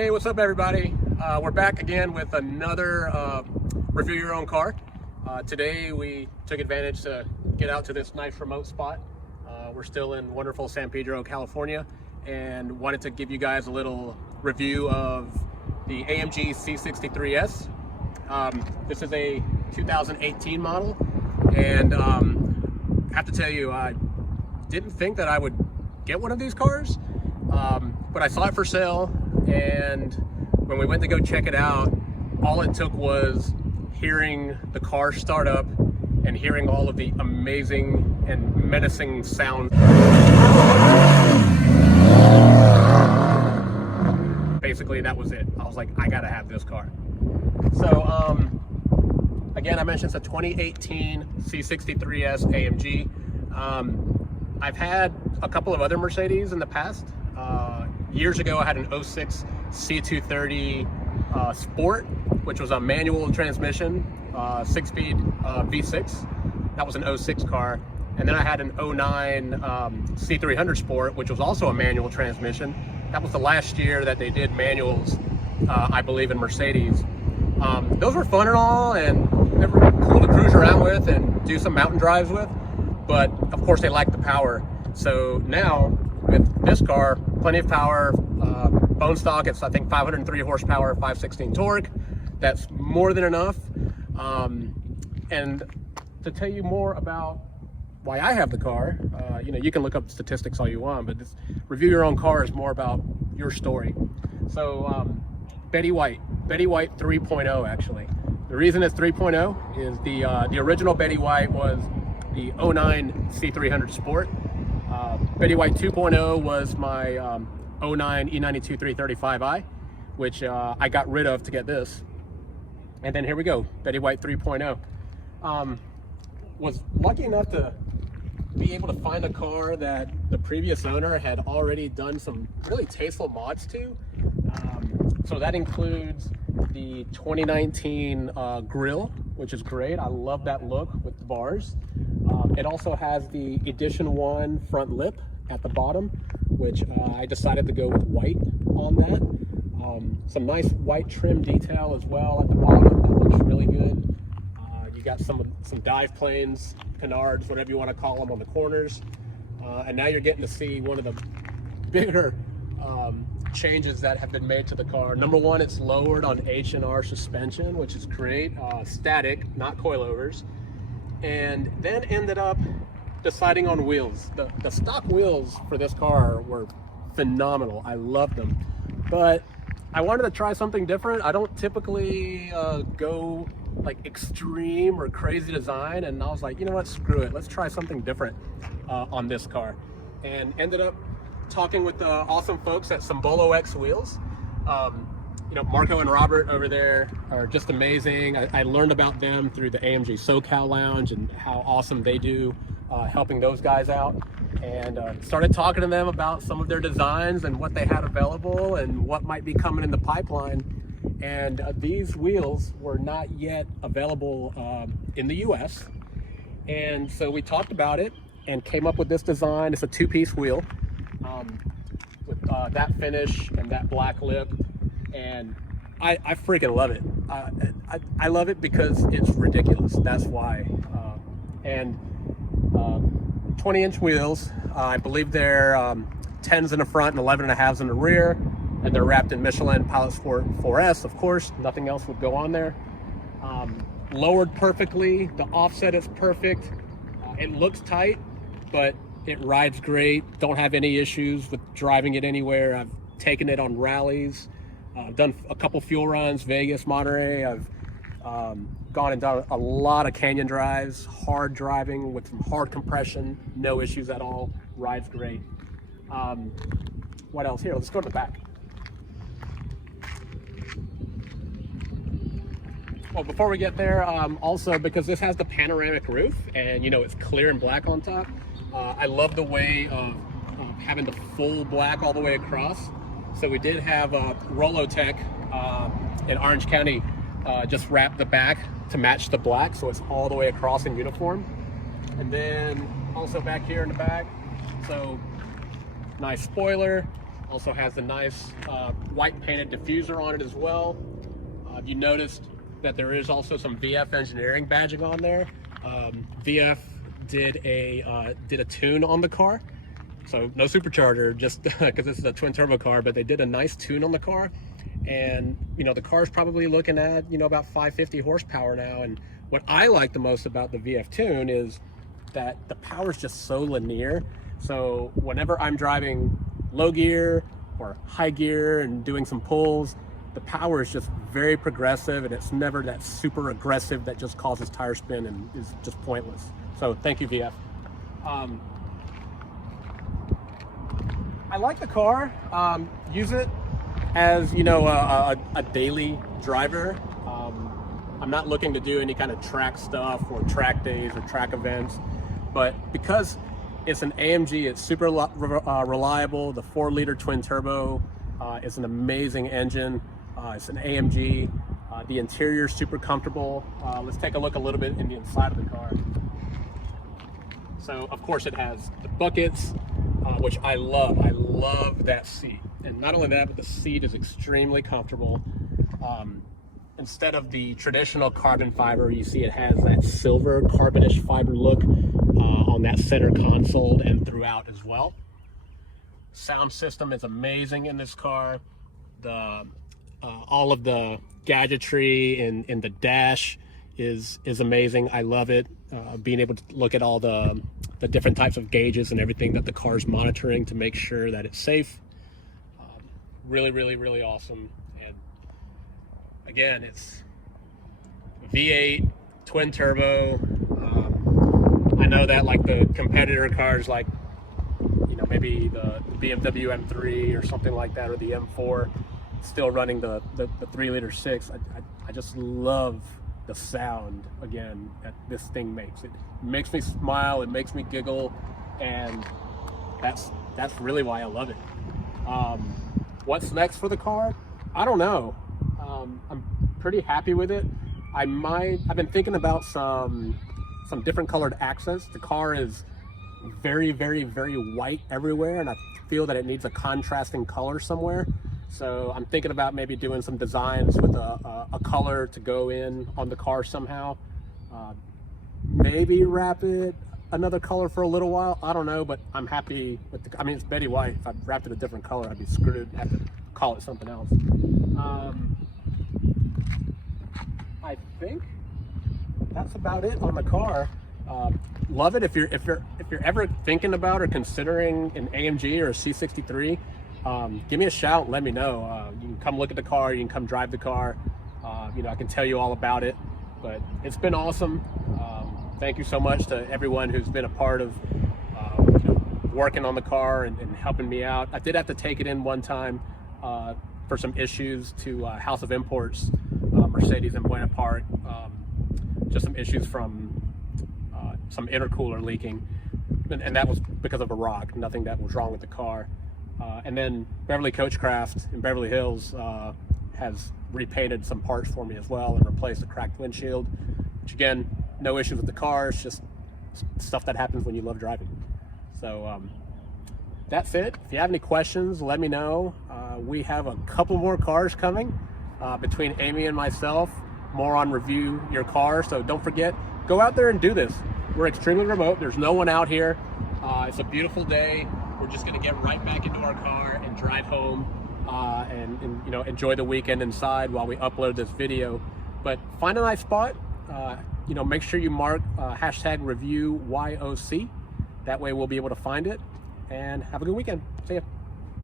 Hey, what's up everybody? We're back again with another review your own car. Today we took advantage to get out to this nice remote spot. We're still in wonderful San Pedro, California, and wanted to give you guys a little review of the AMG C63 S. This is a 2018 model, and I have to tell you, I didn't think that I would get one of these cars, but I saw it for sale, and when we went to go check it out, all it took was hearing the car start up and hearing all of the amazing and menacing sounds. Basically, that was it. I was like, I gotta have this car. So, again, I mentioned it's a 2018 C63 S AMG. I've had a couple of other Mercedes in the past. Years ago, I had an 06 C230 Sport, which was a manual transmission, 6-speed V6. That was an 06 car. And then I had an 09 C300 Sport, which was also a manual transmission. That was the last year that they did manuals, I believe, in Mercedes. Those were fun and all, and they were cool to cruise around with and do some mountain drives with. But of course, they lack the power. So now with this car, plenty of power, bone stock. It's, I think, 503 horsepower, 516 torque. That's more than enough. And to tell you more about why I have the car, you know, you can look up statistics all you want, but this review your own car is more about your story. So Betty White 3.0, actually. The reason it's 3.0 is the original Betty White was the 09 C300 Sport. Betty White 2.0 was my 09 E92 335i, which I got rid of to get this. And then here we go, Betty White 3.0. Was lucky enough to be able to find a car that the previous owner had already done some really tasteful mods to. So that includes the 2019 grille, which is great. I love that look with the bars. It also has the Edition 1 front lip at the bottom, which I decided to go with white on that. Some nice white trim detail as well at the bottom. That looks really good. You got some dive planes, canards, whatever you want to call them, on the corners. And now you're getting to see one of the bigger changes that have been made to the car. Number one, it's lowered on H&R suspension, which is great. Static, not coilovers. And then ended up deciding on wheels. The stock wheels for this car were phenomenal. I love them. But I wanted to try something different. I don't typically go like extreme or crazy design, and I was like, you know what, screw it, let's try something different on this car. And ended up talking with the awesome folks at Simbolo X Wheels. You know, Marco and Robert over there are just amazing. I learned about them through the AMG SoCal Lounge and how awesome they do helping those guys out, and started talking to them about some of their designs and what they had available and what might be coming in the pipeline. And these wheels were not yet available in the US, and so we talked about it and came up with this design. It's a two-piece wheel with that finish and that black lip, and I freaking love it. I love it because it's ridiculous. That's why. And 20-inch wheels. I believe they're 10s in the front and 11.5s in the rear, and they're wrapped in Michelin Pilot Sport 4S. Of course, nothing else would go on there. Lowered perfectly. The offset is perfect. It looks tight, but it rides great. Don't have any issues with driving it anywhere. I've taken it on rallies. I've done a couple fuel runs, Vegas, Monterey. I've gone and done a lot of canyon drives, hard driving with some hard compression, no issues at all. Rides great. What else? Here, let's go to the back. Well, before we get there, also because this has the panoramic roof and, you know, it's clear and black on top, I love the way of having the full black all the way across. So we did have Rolotech in Orange County just wrap the back to match the black, so it's all the way across in uniform. And then also back here in the back, so nice spoiler, Also has a nice white painted diffuser on it as well. You noticed that there is also some VF engineering badging on there. VF did a tune on the car. So no supercharger, just because this is a twin turbo car, but they did a nice tune on the car. And you know, the car is probably looking at, you know, about 550 horsepower now. And what I like the most about the VF tune is that the power is just so linear. So whenever I'm driving low gear or high gear and doing some pulls, the power is just very progressive, and it's never that super aggressive that just causes tire spin and is just pointless. So thank you, VF. I like the car. Use it as, you know, a daily driver. I'm not looking to do any kind of track stuff or track days or track events, but because it's an AMG, it's super reliable. The 4-liter twin turbo is an amazing engine. It's an AMG. The interior is super comfortable. Let's take a look a little bit in the inside of the car. So of course it has the buckets, which I love. I love that seat. And not only that, but the seat is extremely comfortable. Instead of the traditional carbon fiber, you see it has that silver carbonish fiber look on that center console and throughout as well. Sound system is amazing in this car. All of the gadgetry in the dash is amazing. I love it. Being able to look at all the different types of gauges and everything that the car's monitoring to make sure that it's safe. Really, really, really awesome. And again, it's V8 twin turbo. I know that like the competitor cars, like, you know, maybe the BMW M3 or something like that, or the M4, still running the 3-liter 6. I just love the sound, again, that this thing makes. It makes me smile, it makes me giggle, and that's really why I love it. What's next for the car? I don't know. I'm pretty happy with it. I've been thinking about some different colored accents. The car is very, very, very white everywhere, and I feel that it needs a contrasting color somewhere. So I'm thinking about maybe doing some designs with a color to go in on the car somehow. Maybe wrap it another color for a little while. I don't know, but I'm happy with I mean, it's Betty White. If I wrapped it a different color, I'd be screwed. I'd have to call it something else. I think that's about it on the car. Love it. If you're ever thinking about or considering an AMG or a C63, give me a shout and let me know. You can come look at the car, you can come drive the car. You know, I can tell you all about it, but it's been awesome. Thank you so much to everyone who's been a part of you know, working on the car and helping me out. I did have to take it in one time for some issues to House of Imports, Mercedes in Buena Park. Just some issues from some intercooler leaking, and that was because of a rock, nothing that was wrong with the car. And then Beverly Coachcraft in Beverly Hills has repainted some parts for me as well and replaced a cracked windshield, which again, no issues with the car. It's just stuff that happens when you love driving. So that's it. If you have any questions, let me know. We have a couple more cars coming between Amy and myself, more on Review Your Car. So don't forget, go out there and do this. We're extremely remote. There's no one out here. It's a beautiful day. We're just gonna get right back into our car and drive home and you know, enjoy the weekend inside while we upload this video. But find a nice spot. You know, make sure you mark hashtag ReviewYOC. That way we'll be able to find it. And have a good weekend. See ya.